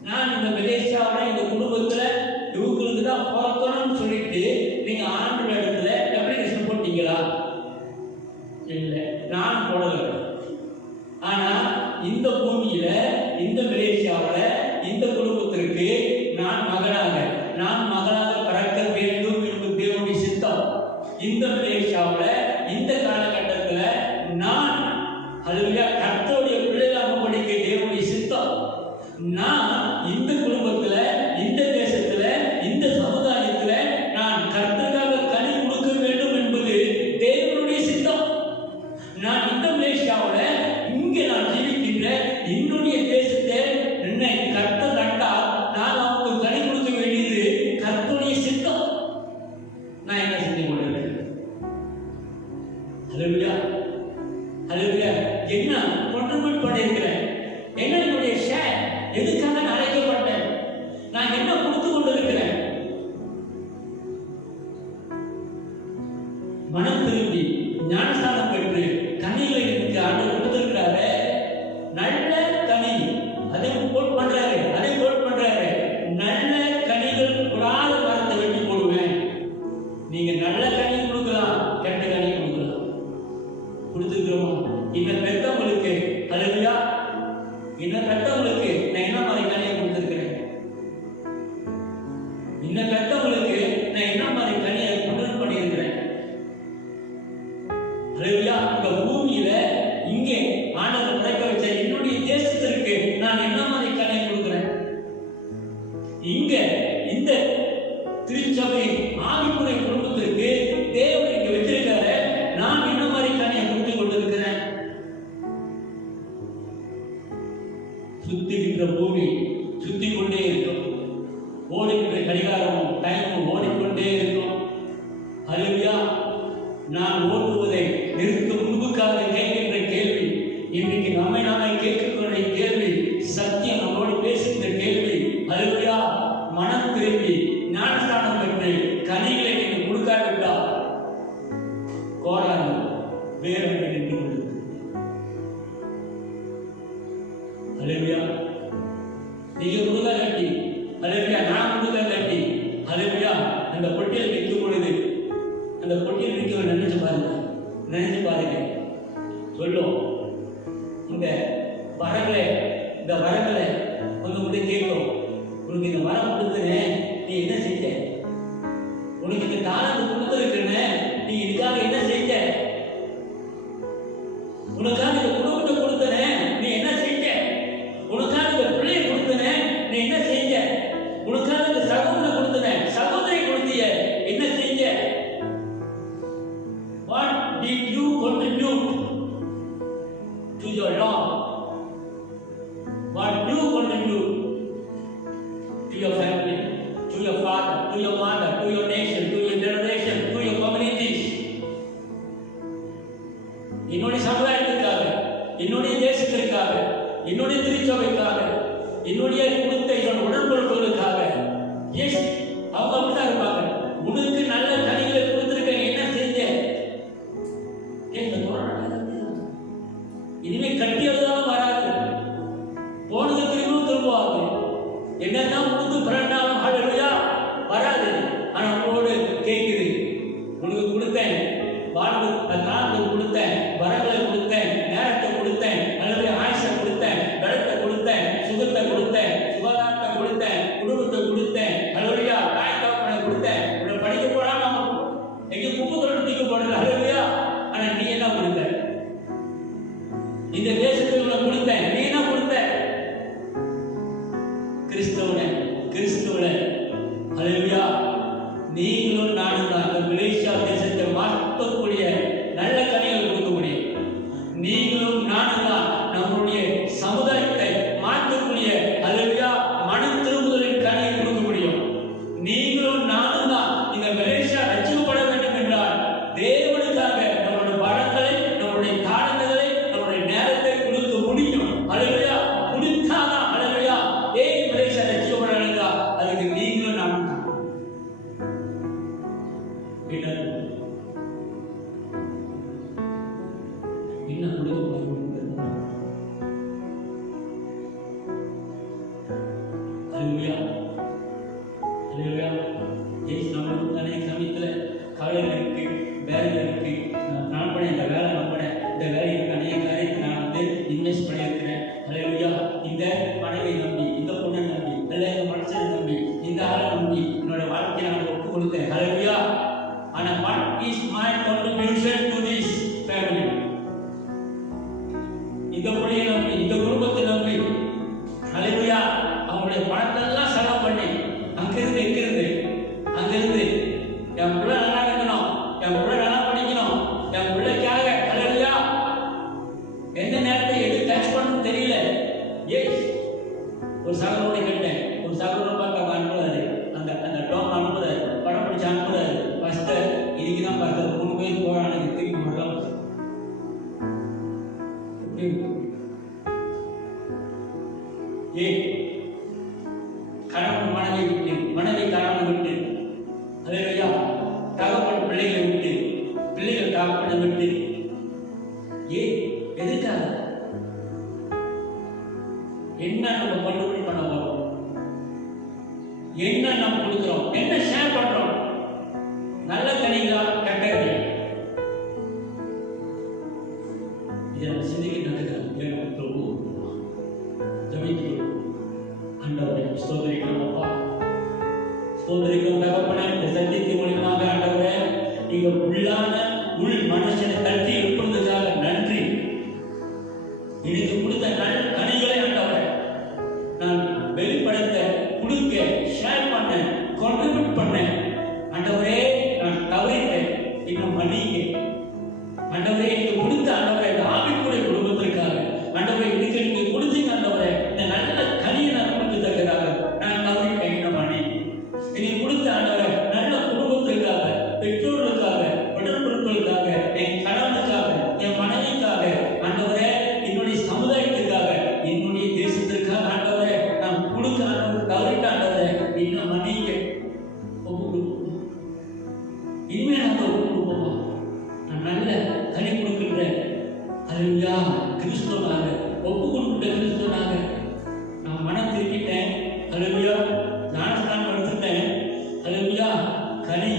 நான் இந்த மலேசியாவில் இந்த குடும்பத்தில் இவங்களுக்கு தான் பிறக்கணும்னு சொல்லிட்டு நீங்க ஆண்டு இடத்துல அப்ளிகேஷன் போட்டீங்களா? இல்லை, நான் போடல. ஆனா இந்த பூமியில, இந்த மலேசியாவில், இந்த குடும்பத்திற்கு நான் மகளாக பிறக்க வேண்டும் என்பது தேவனுடைய சித்தம். இந்த மலேசியாவில், இந்த காலகட்டத்தில் நான் ஹalleluya கர்த்தருடைய பிள்ளையாக படிக்க தேவனுடைய சித்தம். நான் இந்த குடும்பத்தில், இந்த தேசத்தில், இந்த சமுதாயத்தில் நான் கர்த்தருக்காக கனி கொடுக்க வேண்டும் என்பது தேவனுடைய சித்தம். நான் இந்த மலேசியாவில் இங்கே நான் ஜீவிக்கின்ற என்னுடைய தேசத்தை என்னை கர்த்தர் கண்டா நான் அவங்களுக்கு கனி கொடுக்க வேண்டியது கர்த்தருடைய சித்தம். நான் என்ன செஞ்சு கொண்டிருக்கிறேன்? ஹalleluya. ஹalleluya. என்ன கான்ட்ரிபியூட் பண்ணியிருக்கிறேன்? என்ன என்னுடைய ஷேர்? எதுக்காக நான் அழைக்கப்பட்டேன்? நான் என்ன கொடுத்து கொண்டிருக்கிறேன்? மனம் திரும்பி ஞானஸ்நானம் பெற்று கனிகளை எனக்கு ஆண்டவர் கொடுத்திருக்கிறாரு. நல்ல கனி, அதை கோட் பண்றாரு. நல்ல கனிகள் கூடாத மரத்தை வெட்டி போடுவேன். நீங்க நல்ல கனி கொடுக்கலாம், கெட்ட கனி கொடுக்கலாம். கொடுத்துக்கிறோமா? இன்னும் பெற்றவங்களுக்கு ஹalleluya, இன்னும் பெற்றவங்களுக்கு நான் என்ன மாதிரி கனியை கொடுத்திருக்கிறேன்? இன்னும் பெற்றவங்களுக்கு நான் என்ன மாதிரி கனியை கொண்டு பண்ணியிருக்கிறேன்? ஹalleluya. இந்த பூமியில இங்கே ஆண்டவர் படைக்க வச்ச என்னுடைய தேசத்திற்கு நான் என்ன மாதிரி கனியை கொடுக்கிறேன்? இங்க இந்த திருச்சபை ஆவிக்குரிய குடும்பத்திற்கு தேவன் இங்க வச்சிருக்காரு. நான் என்ன மாதிரி கனியை கொடுத்து கொண்டிருக்கிறேன்? சுத்திக்கின்ற பூமி சுத்தி கொண்டே இருக்கும். ஓடுகின்ற கடிகாரமும் டைமும் ஓடிக்கொண்டே இருக்கும். ஹalleluya. நான் ஓடுவதை நிறுத்தும் முன்புக்காக கேட்கின்ற கேள்வி, இன்றைக்கு நாமே கேட்கின்ற கேள்வி, சத்தியம் நம்மோடு பேசுகின்ற கேள்வி. ஹalleluya. மனம் திரும்பி ஞானஸ்நானம் பெற்று கனிகளை நீங்கள் கொடுக்காவிட்டால் கோடாரி வேறொன்று நின்று கொண்டிருக்கிறது. ஹalleluya. நீங்க கொடுக்க கட்டி, ஹalleluya, நான் கொடுக்க கட்டி, ஹalleluya, அந்த பொட்டியில் வைக்கும் பொழுது அந்த பொட்டியில் வைக்க நினைச்சு பாருங்க. சொல்லும் இந்த வரங்களை உங்க கேட்கும். உனக்கு இந்த வரம் கொடுத்தேன், நீ என்ன செஞ்ச? உனக்கு இந்த தாளத்தை கொடுத்திருக்கிறேன், நீ இதுக்காக என்ன செஞ்ச? உனக்காக இந்த குடும்பத்தை கொடுத்தேன், நீ என்ன செஞ்ச? உனக்காக இந்த பிள்ளையை கொடுத்தேன், நீ என்ன செஞ்ச? உனக்காக இந்த சகோதரனை கொடுத்தேன், your father, to your mother, to your nation, to your generation, to your communities. என்னுடைய சமுதாயத்திற்காக, என்னுடைய தேசத்திற்காக, என்னுடைய திருச்சபைக்காக, என்னுடைய குடும்பத்தை உடன்படுவதற்காக. எஸ், அவங்க அப்படிதான் இருப்பாங்க. உனக்கு நல்ல கனிகளை கொடுத்திருக்க, என்ன செஞ்ச? இனிமே கட்டியதுதான் வராது, போனது திரும்பவும் திரும்புவாங்க. என்னதான் உனக்கு பிறந்தாலும் ஹல்லேலூயா வராது. ஆனா உங்களோடு கேட்குது, உனக்கு கொடுத்தேன், வாழ்வு காலத்தை கொடுத்தேன், வரங்களை கொடுத்தேன், நேரத்தை கொடுத்தேன், அல்லது ஆயுசை கொடுத்தேன், பலத்தை கொடுத்தேன், சுகத்தை கொடுத்தேன், சுகாதாரத்தை கொடுத்தேன், குடும்பத்தை கொடுத்தேன், ஹல்லேலூயா தாய் தகப்பனை கொடுத்தேன். உன்னை படிக்க போறாம எங்க குப்பை தொழிலுக்கு போடுறது ஹல்லேலூயா. ஆனா நீ என்ன கொடுத்த? இந்த தேசத்துக்கு உன்னை கொடுத்தேன், நீ என்ன கொடுத்த? கிறிஸ்துவனை ஹல்லேலூயா. நீங்களும் நானும் தான் இந்த மலேசியா தேசத்தை மாற்றக்கூடிய நல்ல கனிகளை கொடுக்க முடியும். நீங்களும் நானும் தான் நம்மளுடைய சமுதாயத்தை மாற்றக்கூடிய ஹல்லேலூயா மனம் திரும்புதலின் கனியை கொடுக்க முடியும். நீங்களும் நானும் தான் இந்த மலேசியா ரட்சிக்கப்பட வேண்டும் என்றால் தேவனுக்காக நம்மளுடைய பலங்களை, நம்மளுடைய தாளங்களை, நம்மளுடைய நேரத்தை கொடுக்க முடியும். ஹல்லேலூயா. கொடுத்தாதான் ஹல்லேலூயா ஏன் மலேசியா ரட்சிக்கப்படலைங்க? அதுக்கு நீங்களும் நானும் தான். என்ன கொடுக்க ஹல்லேலூயா. ஹல்லேலூயா. ஜெயிஸ் நம்மளுக்கு அநேக சமயத்தில் காலையில் இருக்கு, வேலை இருக்கு, நான் பண்ண இந்த வேலை நம்பினேன், இந்த வேலைக்கு அநேக காரியத்தை நான் இன்வெஸ்ட் பண்ணியிருக்கிறேன். ஹல்லேலூயா. இந்த மனைவியை நம்பி, இந்த பொண்ணை நம்பி, இல்லை இந்த மனுஷனை நம்பி, இந்த ஆளை நம்பி என்னோட வாழ்க்கையை நான் ஒப்பு கொடுத்தேன். ஹல்லேலூயா. ஆனால் what is my contribution to this family? இந்த பிள்ளையை நம்பி, இந்த குடும்பத்தை நம்பி ஹல்லேலூயா அவங்களுடைய பணத்தை எல்லாம் செலவு பண்ணி அங்கிருந்து எங்கிருந்து அங்கிருந்து என் பிள்ளை நல்லா இருக்கணும், என் பிள்ளை நல்லா படிக்கணும், என் பிள்ளைக்காக ஹல்லேலூயா எந்த நேரத்தை எது டச் பண்ணணும்னு தெரியல. எஸ், ஒரு சகோதரோட கேட்டேன், ஒரு சகோதரோட பார்க்க அனுப்புறாரு, அந்த டோம் அனுப்புறாரு, படம் பிடிச்சி அனுப்புறாரு. ஃபர்ஸ்ட் இன்னைக்கு தான் பார்த்தது, 3 பேர் போறாங்க, திருப்பி வரலாம். ஏ கணவன் மனைவி விட்டு, மனைவி கணவன் விட்டு, ஹல்லேலூயா தகப்பன் பிள்ளைகளை விட்டு, பிள்ளைகள் தகப்பனை விட்டு. ஏ எதுக்காக? என்ன நம்ம கண்டுபிடி பண்ண போறோம்? என்ன நம்ம கொடுக்கிறோம்? என்ன ஷேர் பண்றோம்? நல்ல கனிகளா, கெட்ட கனிகளா? இதை நம்ம சிந்திக்க நடக்கிறோம். பிரபு ஜபிக்கிறோம். ஆண்டவரே ஸ்தோத்திரிக்கிறோம் அப்பா, ஸ்தோத்திரிக்கிறோம் தகப்பனே. இந்த சத்தியத்தின் மூலமாக ஆண்டவரே நீங்க உள்ளான உள் மனுஷனை தட்டி எழுப்புறதுக்காக நன்றி. எனக்கு கொடுத்த நல்ல கனிகளை ஆண்டவரே நான் வெளிப்படுத்த, கொடுக்க, ஷேர் பண்ண, கான்ட்ரிபியூட் பண்ண ஆண்டவரே நான் தவறிட்டேன், இன்னும் மன்னிங்க ஆண்டவரே. எனக்கு கொடுத்த ஆண்டவரே இந்த ஆவிக்குரிய குடும்பத்திற்காக ஆண்டவரே எனக்கு நீங்க கொடுத்தீங்க ஆண்டவரே, இந்த நல்ல கனியை நான் கொடுத்ததற்காக நான் தவறிட்டேன், இன்னும் மன்னிங்க. நீங்க கொடுத்த ஆண்டவரே நல்ல குடும்பத்திற்காக, பெற்றோர்களுக்காக, உடன்பொருட்களுக்காக, என் கணவனுக்காக, என் மனைவிக்காக ஆண்டவரே, என்னுடைய சமுதாயத்திற்காக, என்னுடைய தேசத்திற்காக ஆண்டவரே நான் கொடுக்க தவறிட்ட ஆண்டவரே, இன்னும் மன்னிங்க. இனிமேல் நாங்கள் ஒப்பு கொடுப்போமா? நான் நல்ல கனி கொடுக்கின்றேன் ஹல்லேலூயா. கிறிஸ்துவனாக ஒப்பு கொடுக்கின்ற கிறிஸ்துவனாக நான் மனம் திருப்பிட்டேன். ஹல்லேலூயா. ஞானஸ்நானம் எடுத்துட்டேன். ஹல்லேலூயா. கனி